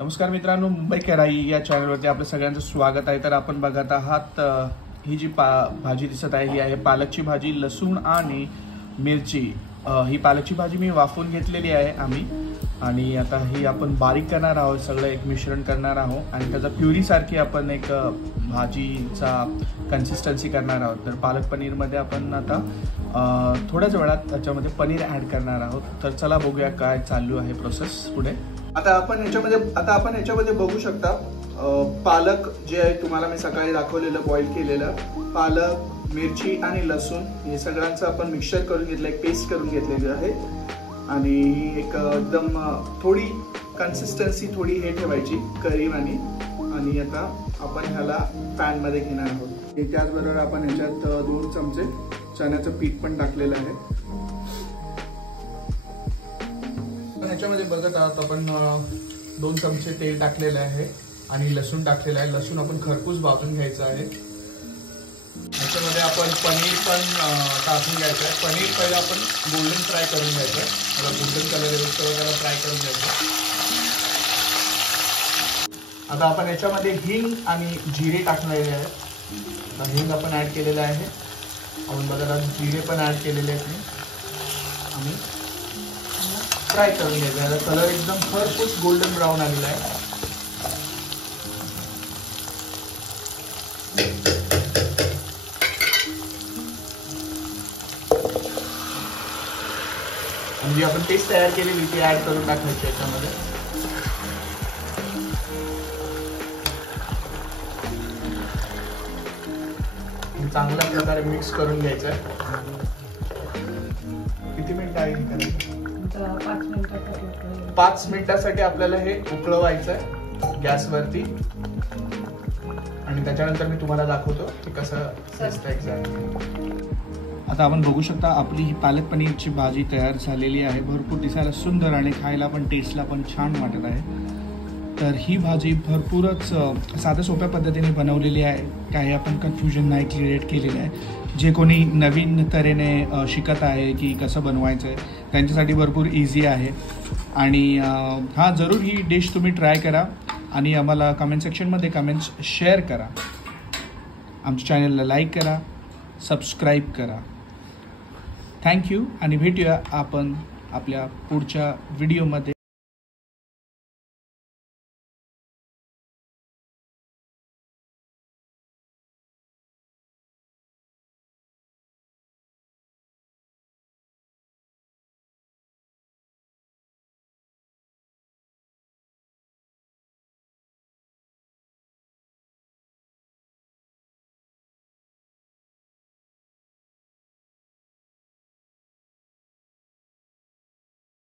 नमस्कार मित्रांनो, मुंबई केराई या चॅनलवरती आपलं सगळ्यांचं स्वागत आहे। तर आपण बघत आहात ही जी भाजी दिसत आहे ही आहे पालकची भाजी, लसूण आणि मिरची। ही पालकची भाजी मी वाफवून घेतलेली आहे आम्ही, आणि आता ही आपण बारीक करणार आहोत, सगळं एक मिश्रण करणार आहोत आणि त्याचा प्युरी सारखी आपण एक भाजीचा कन्सिस्टन्सी करणार आहोत। तर पालक पनीरमध्ये आपण आता थोड्याच वेळात त्याच्यामध्ये पनीर ॲड करणार आहोत। तर चला बघूया काय चालू आहे प्रोसेस पुढे। आता आपण याच्यामध्ये बघू शकता पालक जे आहे, तुम्हाला मी सकाळी दाखवलेलं बॉईल केलेलं पालक, मिरची आणि लसूण हे सगळ्यांचं आपण मिक्सचर करून घेतलं, एक पेस्ट करून घेतलेली आहे। आणि एक एकदम थोडी कन्सिस्टन्सी थोडी हे ठेवायची करीवानी। आणि आता आपण ह्याला पॅन मध्ये घेणार आहोत। त्याचबरोबर आपण ह्याच्यात 2 चमचे चण्याचं पीठ पण टाकलेलं आहे। ह्याच्यामध्ये बघत आहात आपण 2 चमचे तेल टाकलेलं आहे आणि लसूण टाकलेलं आहे। लसूण आपण खरपूस भाजून घ्यायचं आहे। ह्याच्यामध्ये आपण पनीर पण टाकून घ्यायचं आहे। पनीर पहिलं आपण गोल्डन फ्राय करून घ्यायचं आहे, त्याला गोल्डन कलर येतो त्याला फ्राय करून घ्यायचं। आता आपण याच्यामध्ये हिंग आणि जिरे टाकलेले आहेत। हिंग आपण ऍड केलेलं आहे, आपण बघा जिरे पण ऍड केलेले आहेत आणि फ्राय करून घ्यायचा। कलर एकदम खरपूस गोल्डन ब्राउन आलेला आहे। आणि जी आपण पेस्ट तयार केलेली ती ऍड करून टाकायची याच्यामध्ये। चांगल्या प्रकारे मिक्स करून घ्यायचं आहे। किती मिनिट आहे? 5 मिनिटासाठी आपल्याला हे उकळवायचं आहे गॅसवरती, आणि त्याच्यानंतर मी तुम्हाला दाखवतो की कसं दिसतं एक्झॅक्टली। आता आपण बघू शकता आपली ही पालक पनीरची भाजी तयार झालेली आहे। भरपूर दिसायला सुंदर आणि खायला पण टेस्टला पण छान वाटत आहे। तर ही भाजी भरपूरच साध्या सोप्या पद्धतीने बनवलेली आहे, काही आपण कन्फ्युजन नाही क्रिएट केलेलं आहे। जे कोणी नवीन तऱ्हेने शिकत आहे की कसं बनवायचं आहे त्यांच्यासाठी भरपूर इझी आहे। आणि हां, जरूर ही डिश तुम्ही ट्राय करा आणि आम्हाला कमेंट सेक्शनमध्ये कमेंट्स शेअर करा। आमच्या चॅनलला लाईक करा, सबस्क्राईब करा। थँक्यू आणि भेटूया आपण आपल्या पुढच्या व्हिडिओमध्ये।